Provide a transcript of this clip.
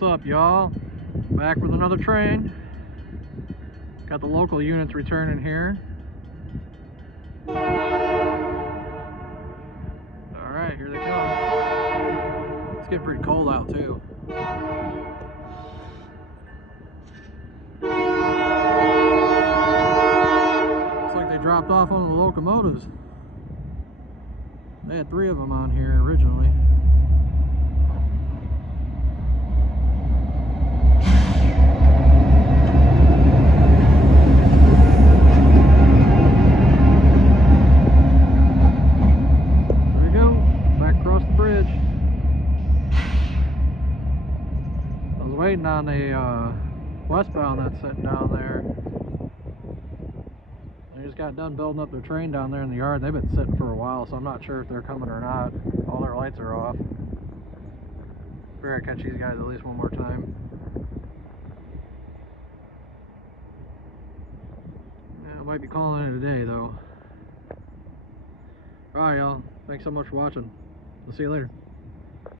What's up, y'all? Back with another train. Got the local units returning here. Alright, here they come. It's getting pretty cold out too. Looks like they dropped off one of the locomotives. They had 3 of them on here originally. Waiting on a westbound that's sitting down there. They just got done building up their train down there in the yard. They've been sitting for a while, so I'm not sure if they're coming or not. All their lights are off. Better catch these guys at least one more time. Yeah, I might be calling it a day though. Alright, y'all. Thanks so much for watching. We'll see you later.